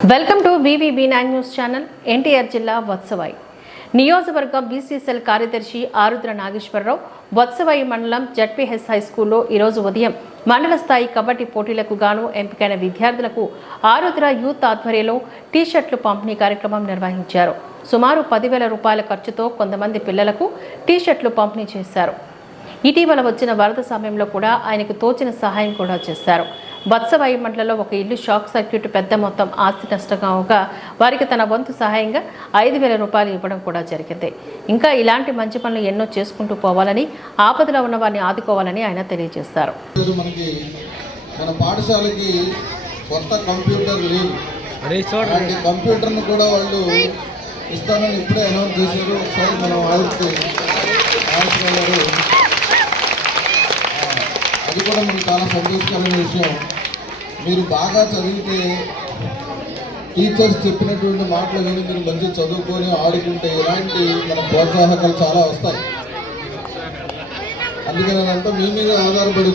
Welcome to VVB nine news channel NTR జిల్లా వత్సవాయి నియోజకవర్గం BCCL కార్యదర్శి ఆరుద్ర నాగేశ్వరరావు వత్సవాయి మండలం జడ్పీహెచ్ హై స్కూల్లో ఈరోజు ఉదయం మండల స్థాయి కబడ్డీ పోటీలకు గాను ఎంపికైన విద్యార్థులకు ఆరుద్ర యూత్ ఆధ్వర్యంలో టీషర్ట్లు పంపిణీ కార్యక్రమం నిర్వహించారు. సుమారు పదివేల రూపాయల ఖర్చుతో కొంతమంది పిల్లలకు టీషర్ట్లు పంపిణీ చేశారు. ఇటీవల వచ్చిన వరద సమయంలో కూడా ఆయనకు తోచిన సహాయం కూడా చేశారు. వత్సవాయి మండలంలో ఒక ఇల్లు షాక్ సర్క్యూట్ పెద్ద మొత్తం ఆస్తి నష్టం కావగా వారికి తన వంతు సహాయంగా ఐదు వేల రూపాయలు ఇవ్వడం కూడా జరిగింది. ఇంకా ఇలాంటి మంచి పనులు ఎన్నో చేసుకుంటూ పోవాలని ఆపదలో ఉన్న వారిని ఆదుకోవాలని ఆయన తెలియజేశారు. ఈరోజు మనకి మన పాఠశాలకి కొత్త కంప్యూటర్ లేదు. అలాంటి కంప్యూటర్ను కూడా వాళ్ళు ఇస్తానని ఇప్పుడే అనౌన్స్ చేశారు. ఒకసారి మనం ఆలోచిస్తే ఆలోచన గారు ఆ, అది కూడా మనకు చాలా సంతోషకరమైన విషయం. మీరు బాగా చదివితే టీచర్స్ చెప్పినటువంటి మాటలు విని మీరు మంచిగా చదువుకొని ఆడుకుంటే ఇలాంటి మన ప్రోత్సాహకాలు చాలా వస్తాయి. అందుకని అదంతా మీ మీద ఆధారపడి